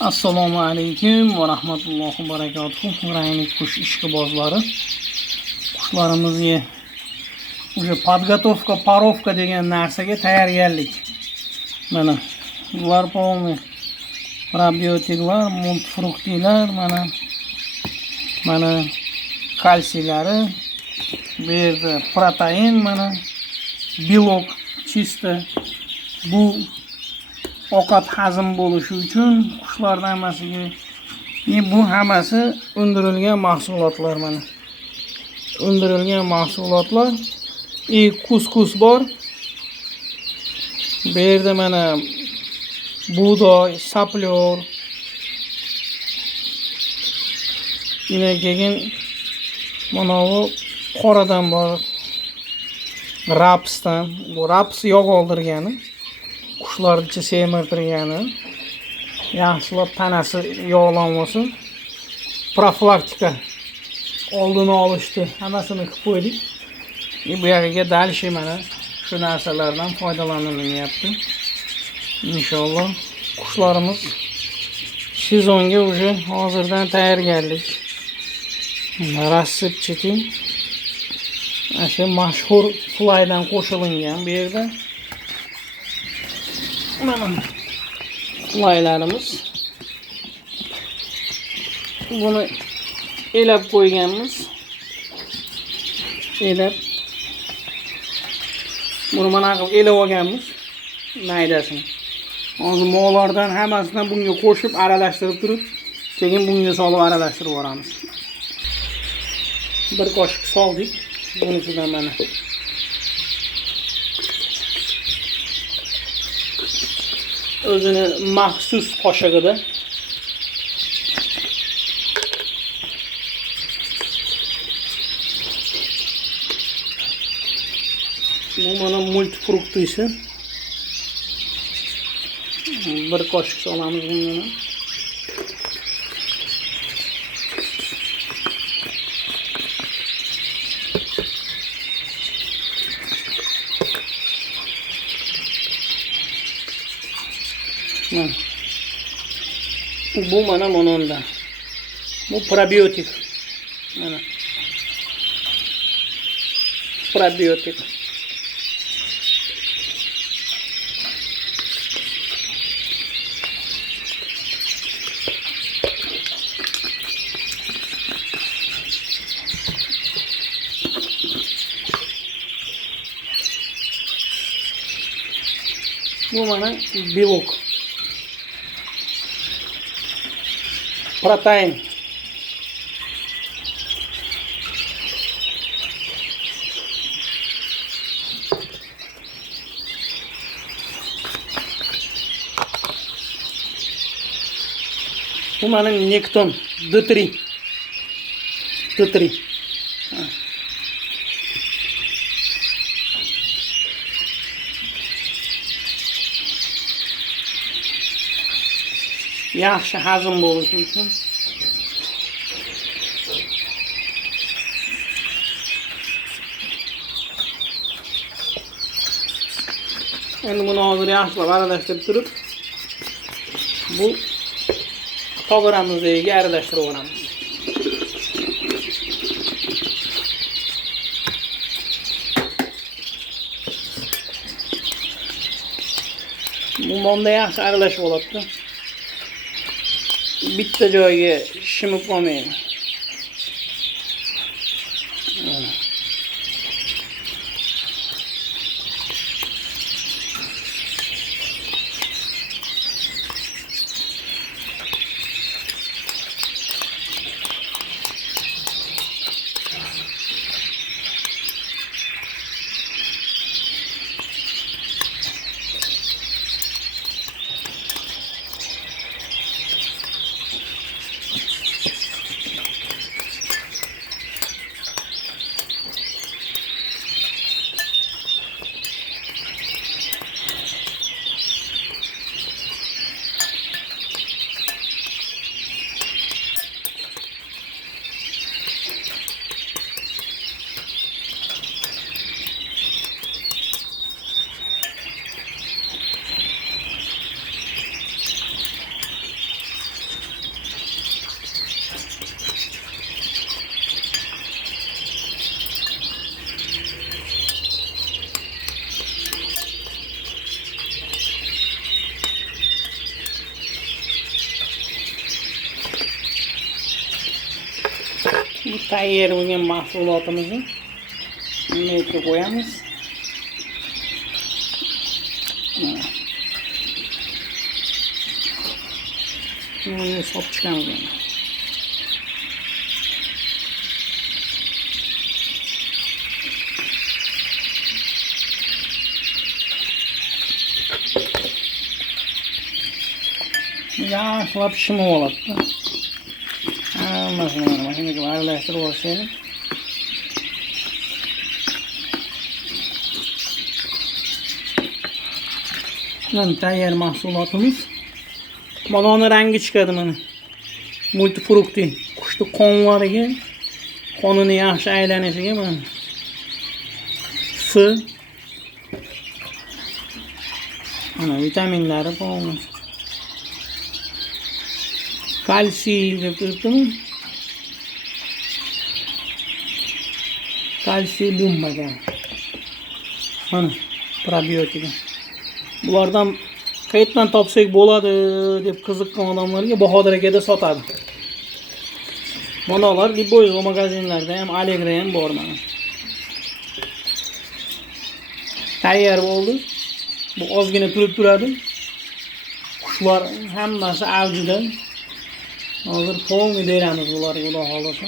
Assalomu alaykum va rahmatullohi va barakatuh. Rangli qush ishqibozlari. Qushlarimizni o'sha podgotovka, parovka degan narsaga tayyorgarlik. Mana bular polni probiotiklar, multifruktlar, mana kalsiylari, bu yerda protein, mana belok chista. Bu ovqat hazm bo'lishi uchun qushlarning hammasiga bu hammasi undirilgan mahsulotlar mana. Undirilgan mahsulotlar. Kuskus bor. Bu yerda mana buğday, saplyor. Yine keyin mana bu qoradan bor. Rapsdan. Bu raps yog' oldirgani. Qushlarni semirtirgani, yaxshilab tanasi yog'lanmasin, profilaktika oldini olishdi, hammasini qilib qo'ydik. Bu yerga dalishi mana shu narsalardan foydalanilyapti. Inshaalloh qushlarimiz sezonga уже hozirdan tayyorgarlik. Rassibchiki o'sha mashhur flydan qo'shilgan bu yerda. Mana laylarimiz. Bunu elab qo'yganmiz. Elab. Buni mana qilib elab olganmiz. Maydasini. Hozir mo'lardan hammasini bunga qo'shib aralashtirib turib, keyin bunga solib aralashtirib yuboramiz. Bir qoshiq soldik. Bunisidan mana o'zini maxsus qoshig'ida bu mana multifrukt ise bir qoshiq solamiz bunga. Bu mana mononda. Bu probiotik. Mana. Probiotik. Bu mana belok. Protein. Bu mana nekton D3. D3. Yaxshi hazm bo'lishi uchun endi buni hozir yaxshilab aralashtirib turib, bu to'g'ramizga aralashtirib olamiz. Bu monda yaxshi aralashib oladi. Bitta joyga shimib qolmaydi. Bu tayyor bo'lgan mahsulotimizni bunga qo'yamiz. Bunu sop chiqamiz endi. Yaxshilab pishib oladi. Hammasini mana shunga aralashtirib olishaylik. Mana tayyor mahsulotimiz. Mana rangi chiqadi mana. Multifrukti. Qushni qonlariga, qonini yaxshi aylanishiga mana. S. Mana vitaminlari bor. Kalsiy deb turibdimi? Kalsiy lummagan. Mana probiotik. Bulardan qayerdan topsak bo'ladi deb qiziqqan odamlarga Bahodir akada sotadi. Mana ular Liboy magazinlarda ham, Allegra ham bor mana. Tayyor bo'ldi. Bu ozgina turib turadi. Qushlar hammasi avjida. Hozir polni beramiz bularga, xudo xolasa.